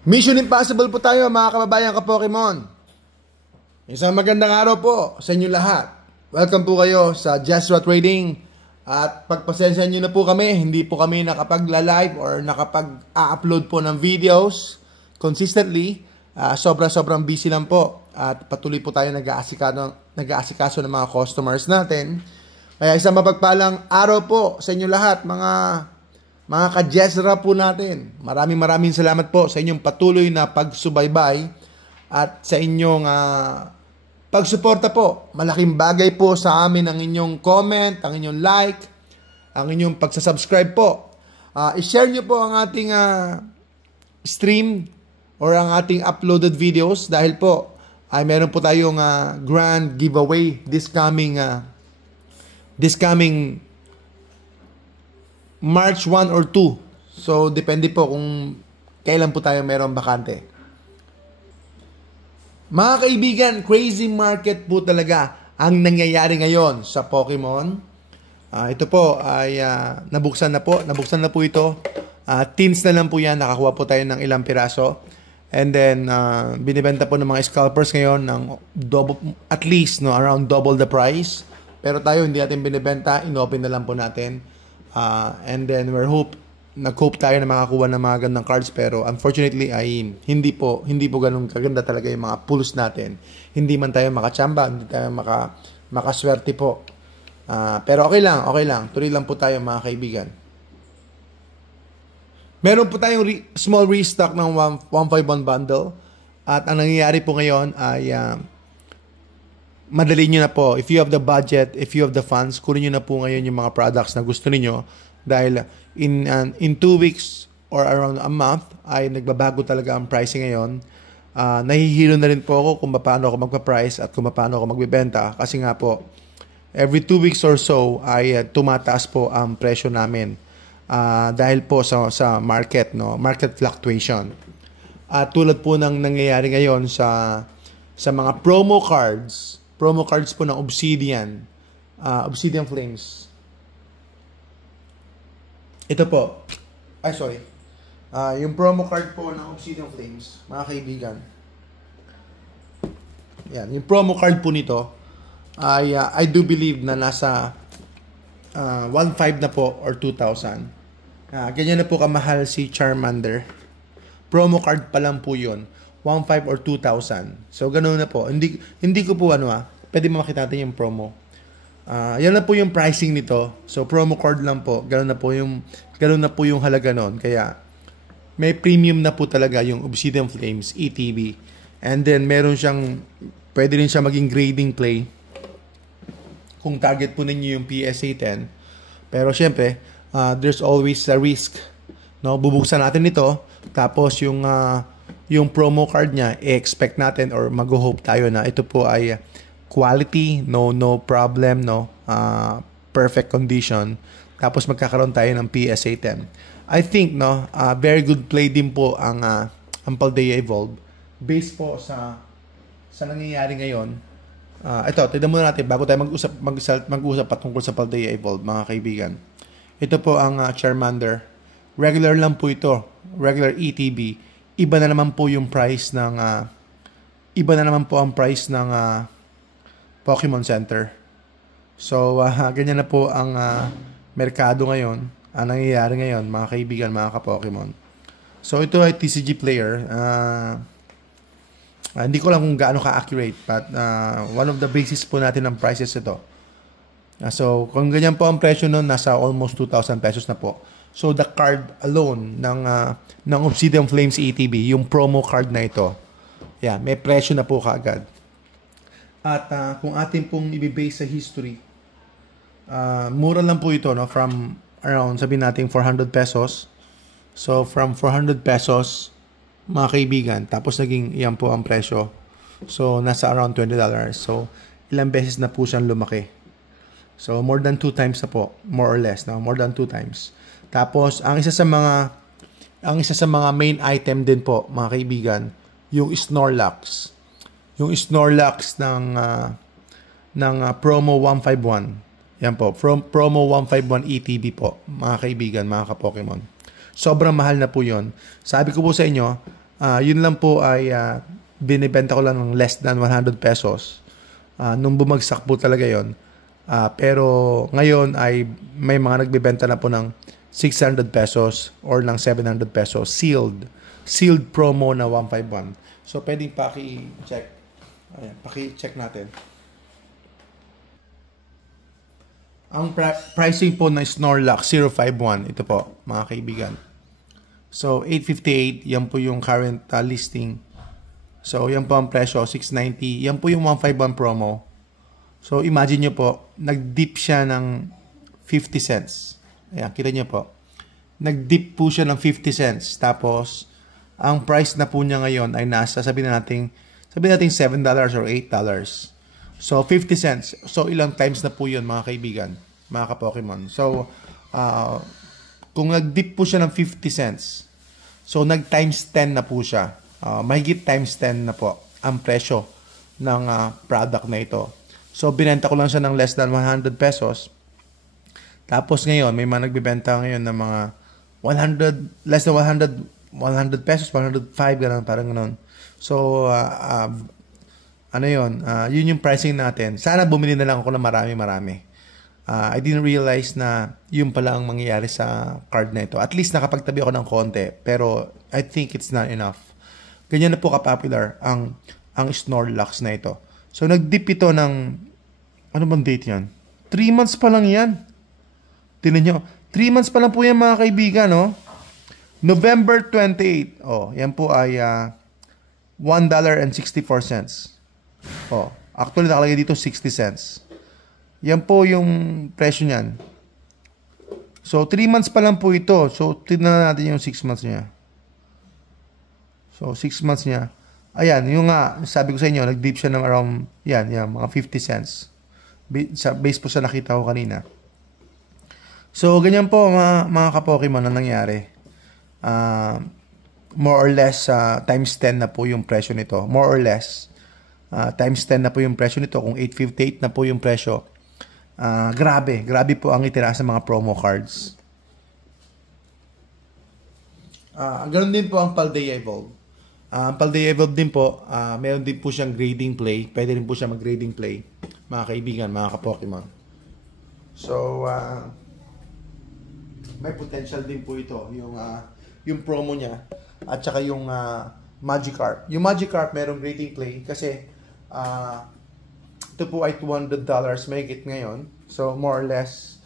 Mission Impossible po tayo mga kababayan ka-Pokemon. Isang magandang araw po sa inyo lahat. Welcome po kayo sa Jesra Trading. At pagpasensya nyo na po kami, hindi po kami nakapag-live or nakapag-upload po ng videos consistently. Sobrang busy lang po. At patuloy po tayo nag-aasikaso ng mga customers natin. Kaya isang mapagpalang araw po sa inyo lahat, mga ka-Jesra po natin. Maraming salamat po sa inyong patuloy na pagsubaybay at sa inyong pagsuporta po. Malaking bagay po sa amin ang inyong comment, ang inyong like, ang inyong pagsasubscribe po. I-share nyo po ang ating stream or ang ating uploaded videos dahil po ay meron po tayong grand giveaway this coming March 1 or 2. So, depende po kung kailan po tayo meron bakante. Mga kaibigan, crazy market po talaga ang nangyayari ngayon sa Pokemon. Ito po ay nabuksan na po. Nabuksan na po ito. Teens na lang po yan. Nakakuha po tayo ng ilang piraso. And then, binibenta po ng mga scalpers ngayon ng at least around double the price. Pero tayo hindi natin binibenta. Inopen na lang po natin. And then nag-hope tayo na makakuha ng mga gandang cards, pero unfortunately ay hindi po ganun kaganda talaga yung mga pulls natin. Hindi man tayo makachamba, hindi tayo makaswerte po. Pero okay lang. Tuloy lang po tayo mga kaibigan. Meron po tayong small restock ng 151 bundle. At ang nangyayari po ngayon ay madali nyo na po. If you have the budget, if you have the funds, kunin nyo na po ngayon yung mga products na gusto niyo dahil in 2 weeks or around a month ay nagbabago talaga ang pricing ngayon. Nahihilo na rin po ako kung paano ako magpa-price at kung paano ako magbebenta kasi nga po every 2 weeks or so ay tumataas po ang presyo namin dahil po sa market, market fluctuation. At tulad po ng nangyayari ngayon sa mga promo cards po ng Obsidian. Obsidian Flames. Ito po. Yung promo card po ng Obsidian Flames, mga kaibigan. Yan. Yung promo card po nito, I do believe na nasa 1.5 na po or 2,000. Ganyan na po kamahal si Charmander. Promo card pa lang po yun. 1.5 or 2,000. So, ganoon na po. Hindi ko po pwede makita natin yung promo. Yan na po yung pricing nito. So, promo card lang po. Ganoon na po yung halaga nun. Kaya, may premium na po talaga yung Obsidian Flames ETB. And then, pwede rin siya maging grading play. Kung target po ninyo yung PSA 10. Pero, syempre, there's always a risk. Bubuksan natin ito. Tapos, yung promo card niya, i-expect natin or mag-hope tayo na ito po ay quality, no problem, perfect condition. Tapos magkakaroon tayo ng PSA 10. I think, very good play din po ang Paldea Evolve. Based po sa nangyayari ngayon. Ito, tignan muna natin bago tayo mag-usap patungkol sa Paldea Evolve, mga kaibigan. Ito po ang Charmander. Regular lang po ito. Regular ETB. Iba na naman po ang price ng Pokemon Center. So, ganyan na po ang merkado ngayon, ang nangyayari ngayon, mga kaibigan, mga ka-Pokemon. So, ito ay TCG player. Hindi ko lang kung gaano ka-accurate, but one of the basis po natin ng prices ito. So, kung ganyan po ang presyo nun, nasa almost 2,000 pesos na po. So, the card alone ng Obsidian Flames ETB, yung promo card na ito, may presyo na po kaagad. At kung atin pong ibibase sa history, mura lang po ito, from around, sabihin natin, 400 pesos. So, from 400 pesos, mga kaibigan, tapos naging yan po ang presyo. So, nasa around $20. So, ilang beses na po siyang lumaki. So, more than 2 times na po, more or less, more than 2 times. Tapos, ang isa sa mga main item din po, mga kaibigan, yung Snorlax. Yung Snorlax ng promo 151. Yan po, from promo 151 ETB po, mga kaibigan, mga ka-Pokemon. Sobrang mahal na po yun. Sabi ko po sa inyo, Yun lang po ay binibenta ko lang ng less than 100 pesos. Nung bumagsak po talaga yon. Pero ngayon ay may mga nagbebenta na po ng 600 pesos or ng 700 pesos. Sealed promo na 151. So, pwedeng paki-check. Ayan, paki-check natin. Ang pricing po ng Snorlax 051, ito po, mga kaibigan. So, 858, yan po yung current listing. So, yan po ang presyo, 690. Yan po yung 151 promo. So, imagine nyo po, nag-dip siya ng 50 cents. Ayan, kita nyo po. Nag-dip po siya ng 50 cents. Tapos, ang price na po niya ngayon ay nasa, sabihin natin $7 or $8. So, 50 cents. So, ilang times na po yun, mga kaibigan, mga ka-Pokemon. So, kung nag-dip po siya ng 50 cents, so, nag-times 10 na po siya. Mahigit times 10 na po ang presyo ng product na ito. So, binenta ko lang siya ng less than 100 pesos. Tapos ngayon, may mga nagbibenta ngayon ng mga less than 100 pesos, 105, gano'n, parang gano'n. So, yun yung pricing natin. Sana bumili na lang ako ng marami. I didn't realize na yun pala ang mangyayari sa card na ito. At least nakapagtabi ako ng konti, pero I think it's not enough. Ganyan na po ka-popular ang Snorlax na ito. So, nag-dip ito ng, ano bang date yan? 3 months pa lang yan. Tingnan nyo. 3 months pa lang po yan, mga kaibigan, no? November 28. Yan po ay $1.64. Actually, nakalagay dito 60 cents. Yan po yung presyo niyan. So, 3 months pa lang po ito. So, tignan natin yung 6 months niya. So, 6 months niya. Ayan, yung sabi ko sa inyo, nag-dip siya ng around, mga 50 cents. Base po sa nakita ko kanina. So, ganyan po, mga ka-Pokemon na nangyari. More or less, times 10 na po yung presyo nito. More or less, times 10 na po yung presyo nito. Kung 858 na po yung presyo, grabe po ang itira sa mga promo cards. Ganoon din po ang Paldea Evolve. Ang Paldea Evolve din po, meron din po siyang grading play. Pwede rin po siya mag-grading play, mga kaibigan, mga ka-Pokemon. So, may potential din po ito, yung promo niya, at saka yung Magikarp. Yung Magikarp, merong grading play, kasi, ito po ay $200 mahigit ngayon. So, more or less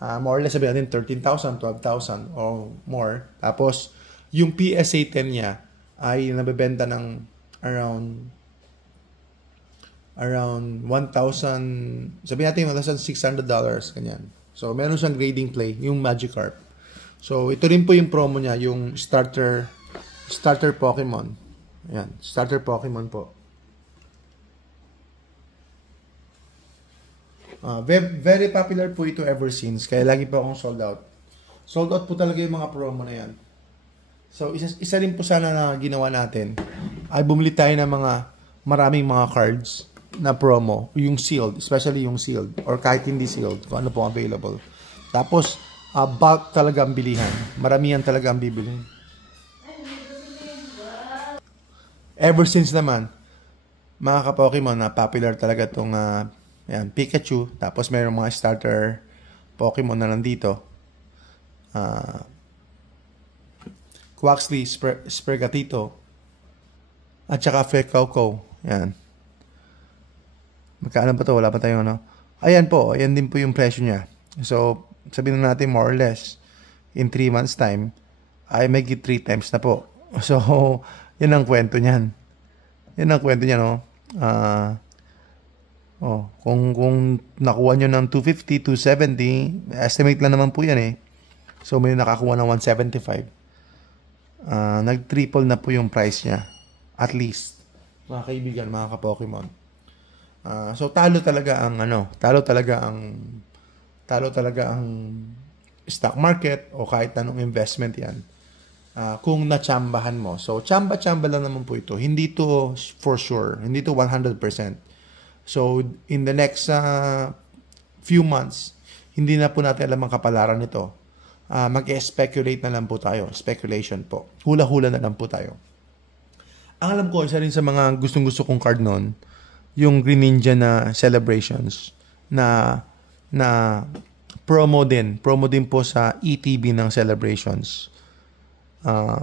sabihin natin 13,000, 12,000 or more. Tapos, yung PSA 10 niya ay nabebenta ng around 1,000, sabihin natin $1,600, ganyan. So, meron siyang grading play, yung Magikarp. So, ito rin po yung promo niya, yung starter Pokemon. Ayan, starter Pokemon po. Very popular po ito ever since, kaya lagi po akong sold out. Sold out po talaga yung mga promo na yan. So, isa rin po sana na ginawa natin ay bumili tayo ng maraming mga cards na promo, yung sealed, especially yung sealed, or kahit hindi sealed, kung ano po available. Tapos, bulk talaga ang bilihan. Maramihan talaga ang bibilhin. Ever since naman, mga ka-Pokemon, na popular talaga itong Pikachu. Tapos, mayroong mga starter Pokemon na nandito. Quaxly, Sprigatito, at saka Fekoko. Yan. Magkano ba ito? Wala pa tayong ano. Ayan po. Ayan din po yung presyo niya. So, sabihin natin more or less, in 3 months time, ay may 3 times na po. So, yan ang kwento niyan. Yan ang kwento niya, no? Kung nakuha nyo ng 250, 270, estimate lang naman po yan eh. So, may nakakuha ng 175. Nag-triple na po yung price niya. At least. Mga kaibigan, mga ka-Pokemon. So talo talaga ang stock market o kahit anong investment yan. Kung natsambahan mo. So tsamba-tsamba lang naman po ito. Hindi to for sure. Hindi to 100%. So in the next few months, hindi na po natin alam ang kapalaran nito. Mag-speculate na lang po tayo. Speculation po. Hula-hula na lang po tayo. Ang alam ko, isa rin sa mga gustong-gusto kong card noon, yung Greninja na Celebrations na promo din. Promo din po sa ETB ng Celebrations.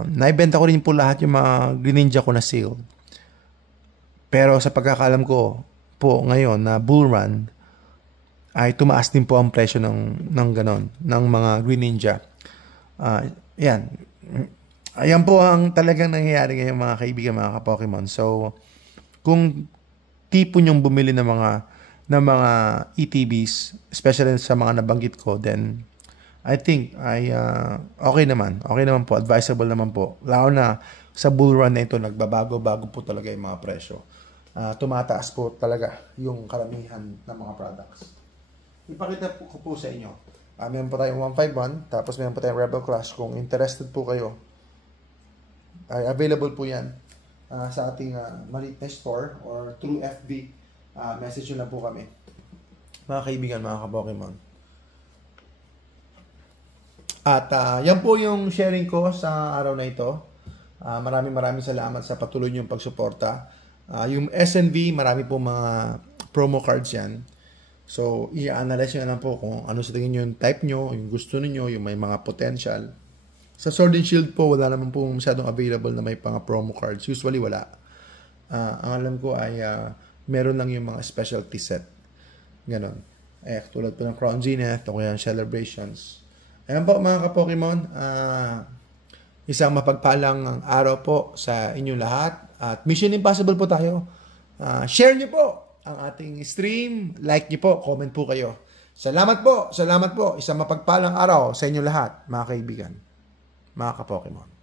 Naibenta ko rin po lahat yung mga Greninja ko na sale. Pero sa pagkakalam ko po ngayon na bull run, ay tumaas din po ang presyo ng ganon, ng mga Greninja. Yan. Ayan po ang talagang nangyayari ngayon mga kaibigan, mga ka-Pokemon. So, kung tipo nyong bumili ng mga ETBs, especially sa mga nabanggit ko, then I think okay naman. Okay naman po. Advisable naman po. Lalo na sa bull run na ito, nagbabago-bago po talaga yung mga presyo. Tumataas po talaga yung karamihan ng mga products. Ipakita ko po sa inyo. Meron po tayong 151, tapos meron po tayong Rebel Clash. Kung interested po kayo, ay available po yan sa ating maliit na store or through FB. Message nyo lang po kami. Mga kaibigan, mga ka-Pokemon. At yan po yung sharing ko sa araw na ito. Maraming salamat sa patuloy niyong pagsuporta. Yung SNV, marami po mga promo cards yan. So, i-analyze nyo lang po kung ano sa tingin nyo yung type nyo, yung gusto niyo, yung may mga potential. Sa Sword and Shield po, wala naman po masyadong available na may mga promo cards. Usually, wala. Ang alam ko ay meron lang yung mga specialty set. Ganon. Tulad po ng Crown Zenith, o kaya Celebrations. Ayan po mga ka-Pokemon. Isang mapagpalang araw po sa inyong lahat. At Mission Impossible po tayo. Share nyo po ang ating stream. Like nyo po. Comment po kayo. Salamat po. Salamat po. Isang mapagpalang araw sa inyong lahat, mga kaibigan. Mga ka-Pokemon.